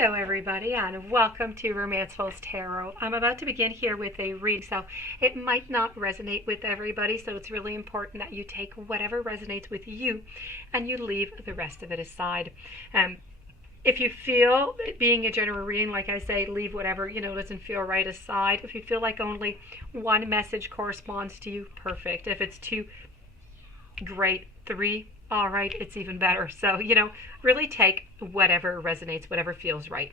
Hello everybody and welcome to Romancefull's Tarot. I'm about to begin here with a reading, so it might not resonate with everybody, so it's really important that you take whatever resonates with you and you leave the rest of it aside. If you feel being a general reading, like I say, leave whatever doesn't feel right aside. If you feel like only one message corresponds to you, perfect. If it's two, great. Three, all right, it's even better. So, really take whatever resonates, whatever feels right,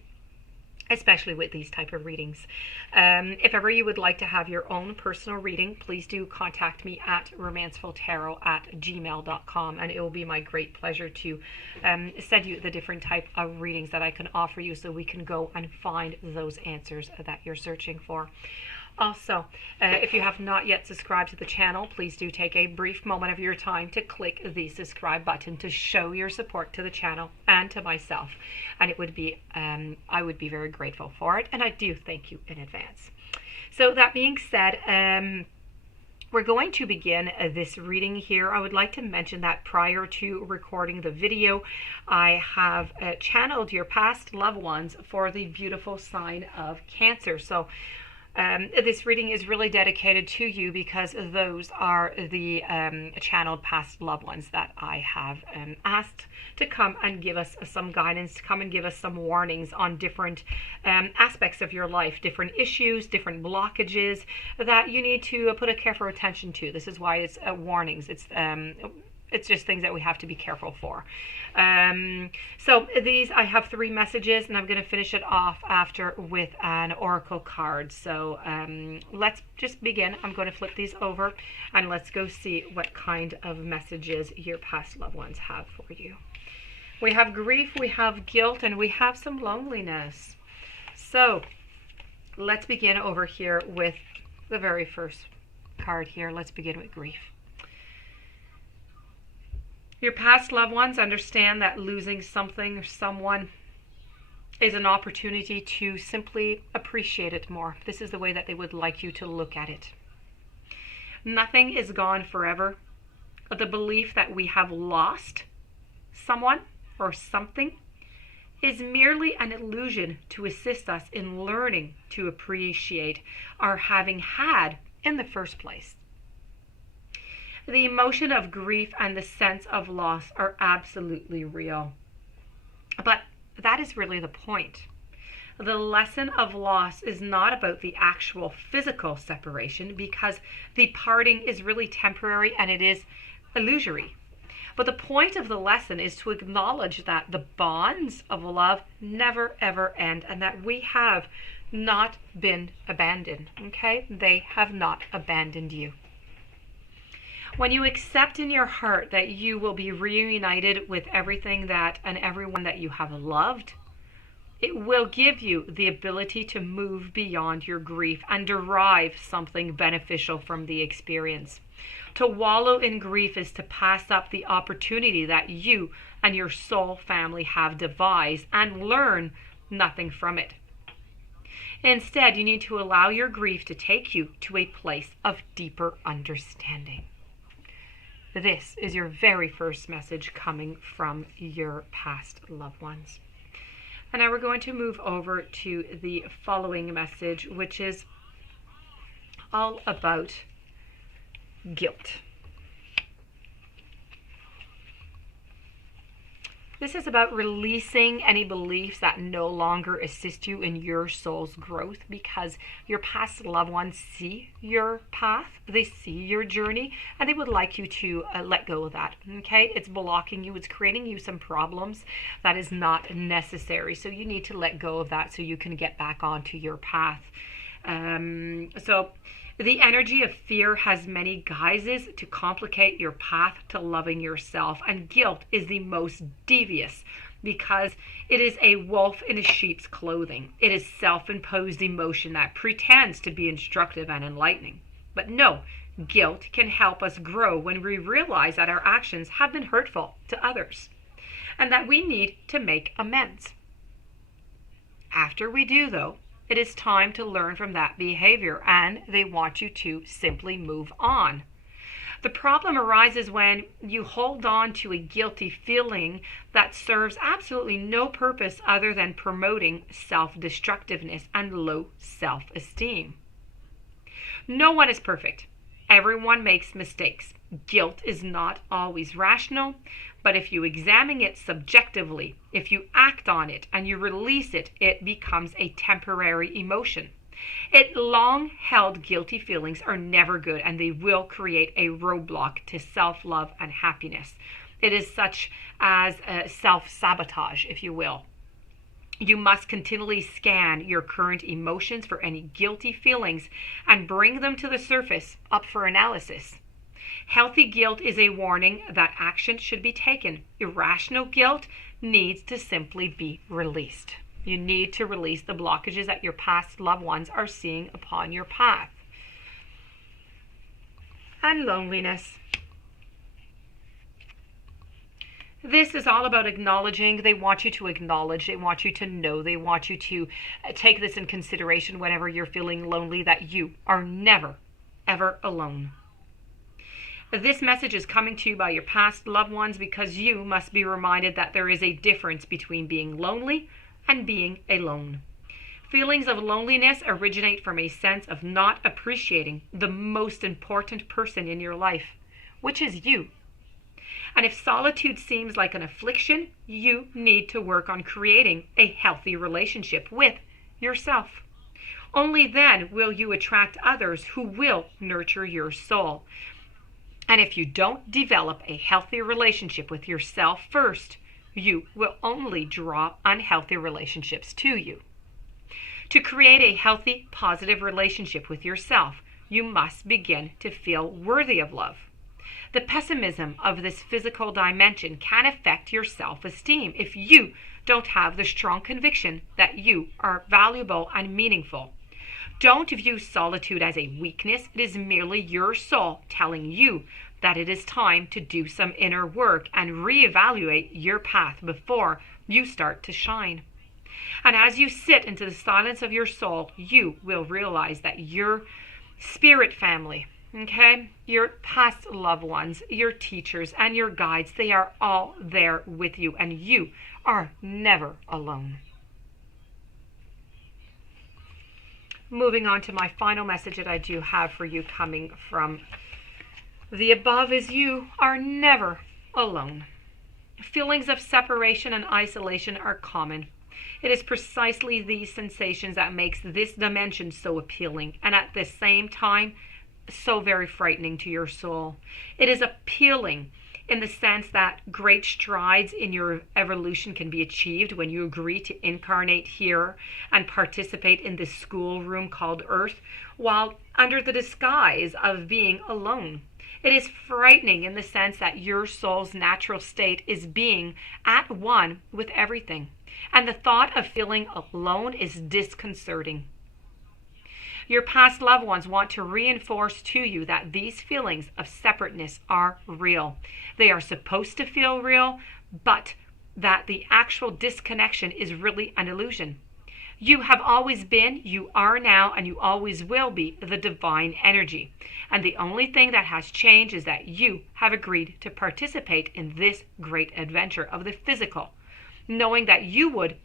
especially with these type of readings. If ever you would like to have your own personal reading, please do contact me at romancefulltarot@gmail.com, and it will be my great pleasure to send you the different type of readings that I can offer you so we can go and find those answers that you're searching for. Also, if you have not yet subscribed to the channel, please do take a brief moment of your time to click the subscribe button to show your support to the channel and to myself. And it would be, I would be very grateful for it, and I do thank you in advance. So that being said, we're going to begin this reading here. I would like to mention that prior to recording the video, I have channeled your past loved ones for the beautiful sign of Cancer. So this reading is really dedicated to you because those are the channeled past loved ones that I have asked to come and give us some guidance, to come and give us some warnings on different aspects of your life, different issues, different blockages that you need to put a careful attention to. This is why it's warnings. It's just things that we have to be careful for. So these, I have 3 messages, and I'm going to finish it off after with an oracle card. So let's just begin. I'm going to flip these over, and let's go see what kind of messages your past loved ones have for you. We have grief, we have guilt, and we have some loneliness. So let's begin over here with the very first card here. Let's begin with grief. Your past loved ones understand that losing something or someone is an opportunity to simply appreciate it more. This is the way that they would like you to look at it. Nothing is gone forever. The belief that we have lost someone or something is merely an illusion to assist us in learning to appreciate our having had in the first place. The emotion of grief and the sense of loss are absolutely real. But that is really the point. The lesson of loss is not about the actual physical separation, because the parting is really temporary and it is illusory. But the point of the lesson is to acknowledge that the bonds of love never ever end, and that we have not been abandoned. Okay? They have not abandoned you. When you accept in your heart that you will be reunited with everything that and everyone that you have loved, it will give you the ability to move beyond your grief and derive something beneficial from the experience. To wallow in grief is to pass up the opportunity that you and your soul family have devised and learn nothing from it. Instead, you need to allow your grief to take you to a place of deeper understanding. This is your very first message coming from your past loved ones. And now we're going to move over to the following message, which is all about guilt. This is about releasing any beliefs that no longer assist you in your soul's growth, because your past loved ones see your path, they see your journey, and they would like you to let go of that. Okay? It's blocking you, it's creating you some problems that is not necessary. So you need to let go of that so you can get back onto your path. So the energy of fear has many guises to complicate your path to loving yourself, and guilt is the most devious because it is a wolf in a sheep's clothing. It is self-imposed emotion that pretends to be instructive and enlightening. But no, guilt can help us grow when we realize that our actions have been hurtful to others and that we need to make amends. After we do, though, it is time to learn from that behavior, and they want you to simply move on. The problem arises when you hold on to a guilty feeling that serves absolutely no purpose other than promoting self-destructiveness and low self-esteem. No one is perfect. Everyone makes mistakes. Guilt is not always rational, but if you examine it subjectively, if you act on it and you release it, it becomes a temporary emotion. Long-held guilty feelings are never good, and they will create a roadblock to self-love and happiness. It is such as self-sabotage, if you will. You must continually scan your current emotions for any guilty feelings and bring them to the surface up for analysis. Healthy guilt is a warning that action should be taken. Irrational guilt needs to simply be released. You need to release the blockages that your past loved ones are seeing upon your path. And loneliness. This is all about acknowledging. They want you to acknowledge. They want you to know. They want you to take this in consideration whenever you're feeling lonely, that you are never, ever alone. This message is coming to you by your past loved ones because you must be reminded that there is a difference between being lonely and being alone. Feelings of loneliness originate from a sense of not appreciating the most important person in your life, which is you. And if solitude seems like an affliction, you need to work on creating a healthy relationship with yourself. Only then will you attract others who will nurture your soul. And if you don't develop a healthy relationship with yourself first, you will only draw unhealthy relationships to you. To create a healthy, positive relationship with yourself, you must begin to feel worthy of love. The pessimism of this physical dimension can affect your self-esteem if you don't have the strong conviction that you are valuable and meaningful. Don't view solitude as a weakness. It is merely your soul telling you that it is time to do some inner work and reevaluate your path before you start to shine. And as you sit into the silence of your soul, you will realize that your spirit family, okay, your past loved ones, your teachers, and your guides, they are all there with you, and you are never alone. Moving on to my final message that I do have for you coming from the above is you are never alone. Feelings of separation and isolation are common. It is precisely these sensations that makes this dimension so appealing and at the same time so very frightening to your soul. It is appealing in the sense that great strides in your evolution can be achieved when you agree to incarnate here and participate in this schoolroom called Earth, while under the disguise of being alone. It is frightening in the sense that your soul's natural state is being at one with everything, and the thought of feeling alone is disconcerting. Your past loved ones want to reinforce to you that these feelings of separateness are real. They are supposed to feel real, but that the actual disconnection is really an illusion. You have always been, you are now, and you always will be the divine energy. And the only thing that has changed is that you have agreed to participate in this great adventure of the physical, knowing that you would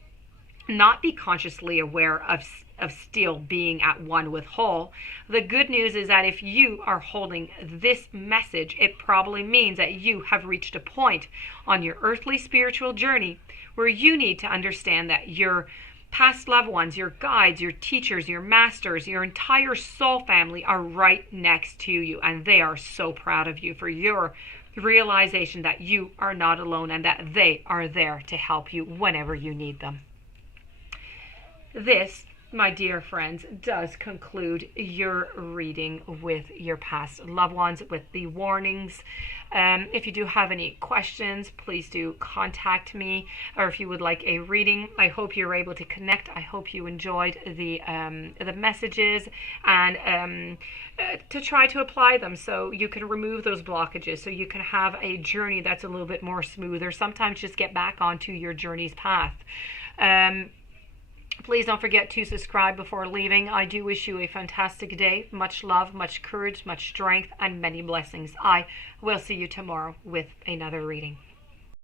not be consciously aware of still being at one with whole. The good news is that if you are holding this message, it probably means that you have reached a point on your earthly spiritual journey where you need to understand that your past loved ones, your guides, your teachers, your masters, your entire soul family are right next to you, and they are so proud of you for your realization that you are not alone and that they are there to help you whenever you need them. This, my dear friends, does conclude your reading with your past loved ones, with the warnings. If you do have any questions, please do contact me, or if you would like a reading. I hope you're able to connect. I hope you enjoyed the messages, and to try to apply them so you can remove those blockages, so you can have a journey that's a little bit more smoother. Sometimes just get back onto your journey's path. Please don't forget to subscribe before leaving. I do wish you a fantastic day. Much love, much courage, much strength, and many blessings. I will see you tomorrow with another reading.